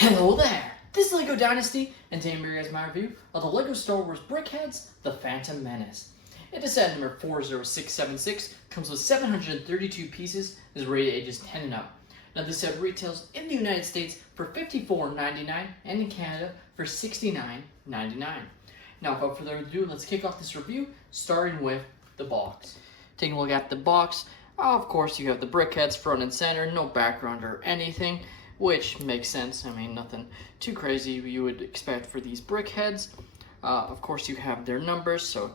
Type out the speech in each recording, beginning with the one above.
Hello there! This is LEGO Dynasty, and today I'm bringing you guys my review of the LEGO Star Wars Brickheadz, the Phantom Menace. It is set number 40676, comes with 732 pieces, is rated ages 10 and up. Now this set retails in the United States for $54.99 and in Canada for $69.99. Now without further ado, let's kick off this review, starting with the box. Taking a look at the box, of course you have the Brickheadz front and center, no background or anything, which makes sense. I mean, nothing too crazy you would expect for these Brickheadz. Of course, you have their numbers, so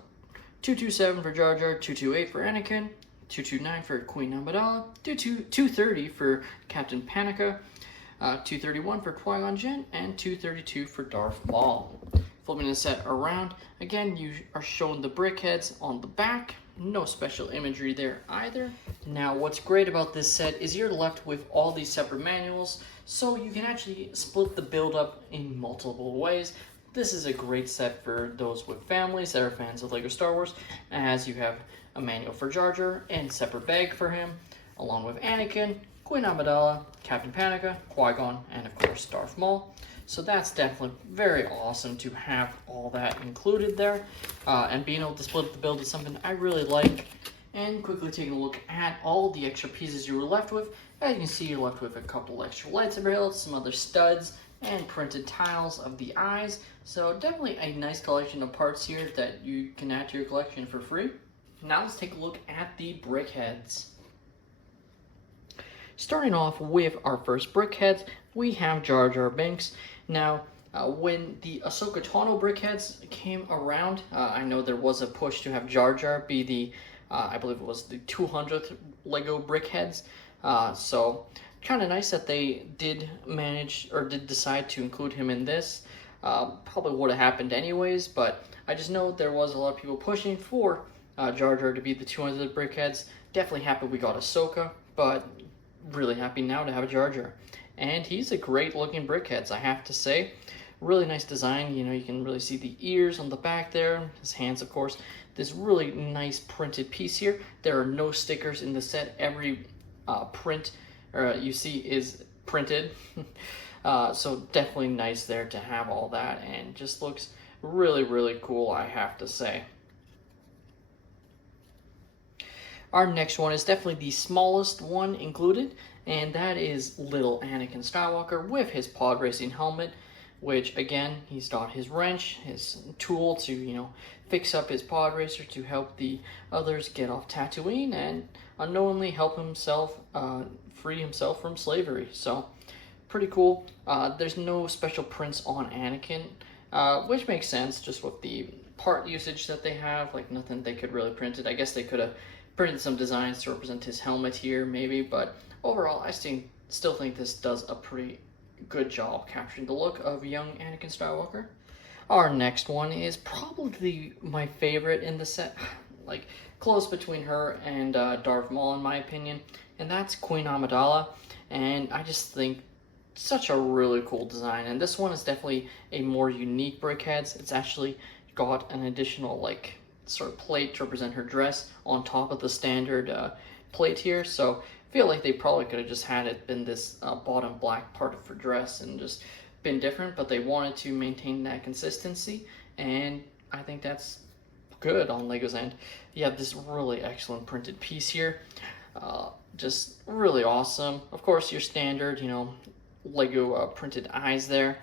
227 for Jar Jar, 228 for Anakin, 229 for Queen Amidala, 230 for Captain Panaka, 231 for Qui-Gon Jinn, and 232 for Darth Maul. Flipping the set around, again, you are shown the Brickheadz on the back. No special imagery there either. Now, what's great about this set is you're left with all these separate manuals, so you can actually split the build up in multiple ways. This is a great set for those with families that are fans of LEGO Star Wars, as you have a manual for Jar Jar and separate bag for him, along with Anakin, Queen Amidala, Captain Panaka, Qui-Gon, and of course Darth Maul. So that's definitely very awesome to have all that included there. And being able to split the build is something I really like. And quickly taking a look at all the extra pieces you were left with. As you can see, you're left with a couple extra lightsaber hilts, some other studs, and printed tiles of the eyes. So definitely a nice collection of parts here that you can add to your collection for free. Now let's take a look at the Brickheadz. Starting off with our first Brickheadz, we have Jar Jar Binks. Now, when the Ahsoka Tano Brickheadz came around, I know there was a push to have Jar Jar be the, I believe it was the 200th LEGO Brickheadz. So, kind of nice that they did manage, or did decide to include him in this. Probably would have happened anyways, but I just know there was a lot of people pushing for Jar Jar to be the 200th Brickheadz. Definitely happy we got Ahsoka, but really happy now to have a Jar Jar. And he's a great looking Brickheadz, I have to say. Really nice design. You know, you can really see the ears on the back there. His hands, of course. This really nice printed piece here. There are no stickers in the set. Every print you see is printed. So definitely nice there to have all that. And just looks really, really cool, I have to say. Our next one is definitely the smallest one included, and that is little Anakin Skywalker with his pod racing helmet, which again, he's got his wrench, his tool to, you know, fix up his pod racer to help the others get off Tatooine and unknowingly help himself free himself from slavery. So pretty cool. There's no special prints on Anakin, which makes sense just with the part usage that they have. Like, nothing they could really print it. I guess they could have printed some designs to represent his helmet here, maybe, but overall, I still think this does a pretty good job capturing the look of young Anakin Skywalker. Our next one is probably my favorite in the set, like close between her and Darth Maul in my opinion, and that's Queen Amidala. And I just think such a really cool design, and this one is definitely a more unique Brickheadz. It's actually got an additional like sort of plate to represent her dress on top of the standard plate here, so I feel like they probably could have just had it been this bottom black part of her dress and just been different, but they wanted to maintain that consistency, and I think that's good on LEGO's end. You have this really excellent printed piece here, just really awesome. Of course, your standard, you know, LEGO printed eyes there,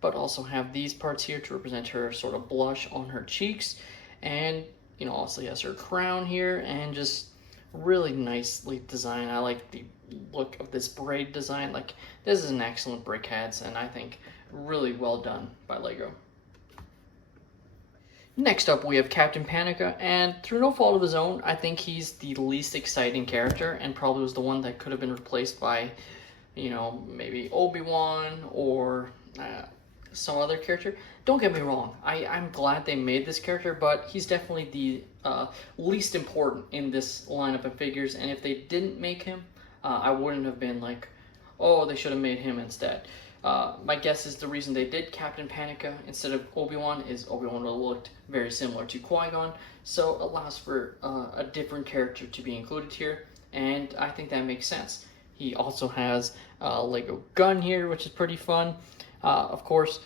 but also have these parts here to represent her sort of blush on her cheeks. And, you know, also has her crown here, and just really nicely designed. I like the look of this braid design. Like, this is an excellent Brickheadz, and I think really well done by LEGO. Next up, we have Captain Panaka, and through no fault of his own, I think he's the least exciting character, and probably was the one that could have been replaced by, you know, maybe Obi-Wan or some other character. Don't get me wrong, I'm glad they made this character, but he's definitely the least important in this lineup of figures, and if they didn't make him, I wouldn't have been like, oh, they should have made him instead. My guess is the reason they did Captain Panaka instead of Obi-Wan is Obi-Wan would have looked very similar to Qui-Gon, so it allows for a different character to be included here, and I think that makes sense. He also has a Lego gun here, which is pretty fun. Of course,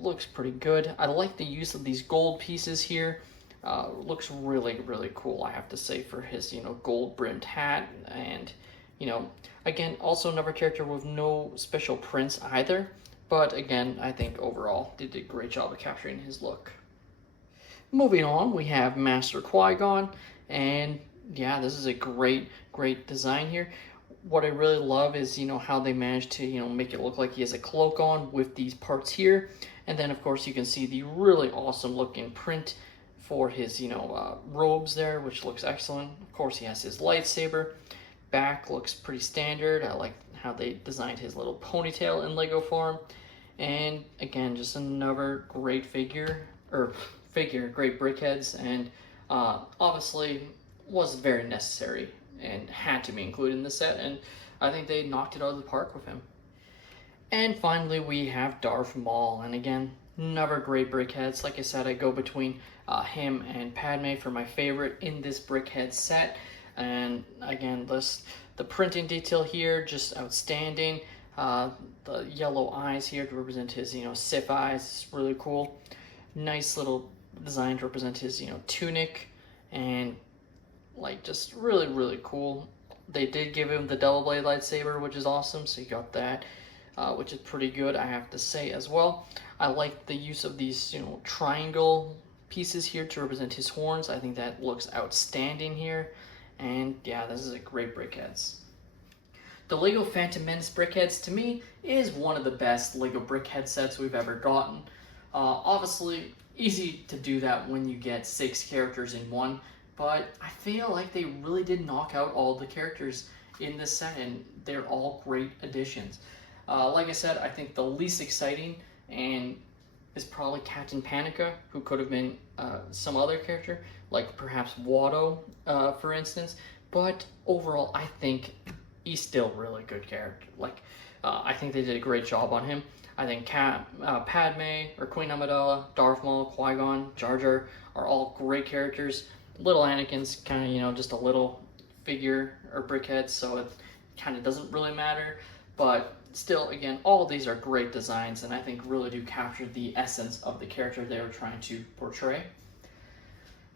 looks pretty good. I like the use of these gold pieces here. Looks really, really cool, I have to say, for his, gold brimmed hat. And, again, also another character with no special prints either. But again, I think overall they did a great job of capturing his look. Moving on, we have Master Qui-Gon. And yeah, this is a great, great design here. What I really love is, how they managed to, make it look like he has a cloak on with these parts here. And then, of course, you can see the really awesome looking print for his, robes there, which looks excellent. Of course, he has his lightsaber. Back looks pretty standard. I like how they designed his little ponytail in Lego form. And again, just another great great Brickheadz, and obviously was very necessary and had to be included in the set, and I think they knocked it out of the park with him. And finally, we have Darth Maul, and again, another great Brickheadz. Like I said, I go between him and Padme for my favorite in this Brickheadz set. And again, the printing detail here, just outstanding. The yellow eyes here to represent his, Sith eyes, is really cool. Nice little design to represent his, tunic, and like just really, really cool. They did give him the double blade lightsaber, which is awesome, so you got that, which is pretty good, I have to say as well. I like the use of these, triangle pieces here to represent his horns. I think that looks outstanding here, and yeah, this is a great Brickheadz. The LEGO Phantom Menace Brickheadz, to me, is one of the best LEGO Brickhead sets we've ever gotten. Obviously, easy to do that when you get 6 characters in one, but I feel like they really did knock out all the characters in this set, and they're all great additions. Like I said, I think the least exciting is probably Captain Panica, who could have been some other character, like perhaps Watto, for instance. But overall, I think he's still a really good character. I think they did a great job on him. I think Padme, or Queen Amidala, Darth Maul, Qui-Gon, Jar Jar are all great characters. Little Anakin's kind of, just a little figure or Brickhead, so it kind of doesn't really matter. But still, again, all of these are great designs, and I think really do capture the essence of the character they were trying to portray.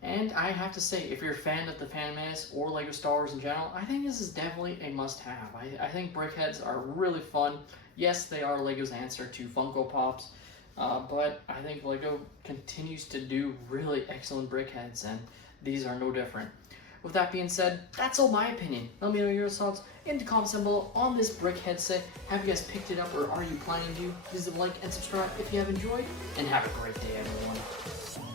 And I have to say, if you're a fan of the Phantom Menace or LEGO Star Wars in general, I think this is definitely a must-have. I think Brickheadz are really fun. Yes, they are LEGO's answer to Funko Pops, but I think LEGO continues to do really excellent Brickheadz, and these are no different. With that being said, that's all my opinion. Let me know your thoughts in the comment section below on this Brickheadz set. Have you guys picked it up, or are you planning to? Please like and subscribe if you have enjoyed, and have a great day, everyone.